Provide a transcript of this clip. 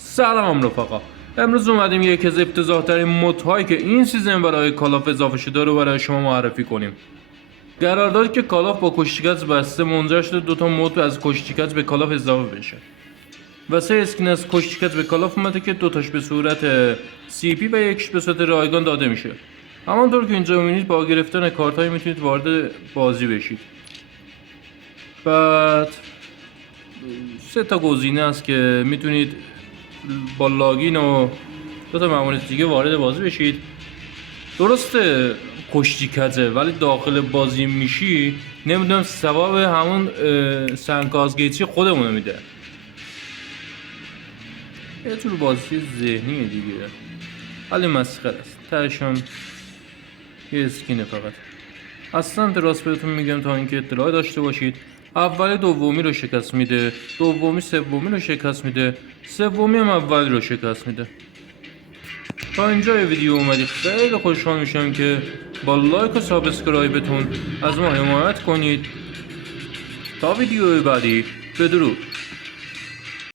سلام رفقا. امروز اومدیم یکی از افتضاح‌ترین مودهایی که این سیزن برای کالاف اضافه شده رو برای شما معرفی کنیم. قراردادی که کالاف با کشتیکج بسته منجر شده دوتا مود از کشتیکج به کالاف اضافه بشه و 3 اسکین از کشتیکج به کالاف اومده که دوتاش به صورت سی پی و یکیش به صورت رایگان داده میشه. همانطور که اینجا میبینید با گرفتن کارت هایی میتونید وارد بازی بشید. بعد 3 تا گزینه است که میتونید با لاگین و دو تا ماموریت دیگه وارد بازی بشید. درسته کشتی کجه ولی داخل بازی میشی نمیدونم ثواب همون سنکازگیچی خودمونو میده. یه جور بازی ذهنیه دیگه ولی مسخره است. تهشم یه اسکینه فقط. از سمت راست بهتون میگم تا اینکه اطلاع داشته باشید. اول دومی رو شکست میده، دومی سومی رو شکست میده، سومی هم اولی رو شکست میده. تا اینجا ویدیو اومدید خیلی خوشحال میشم که با لایک و سابسکرایبتون از ما حمایت کنید. تا ویدیو بعدی بدرود.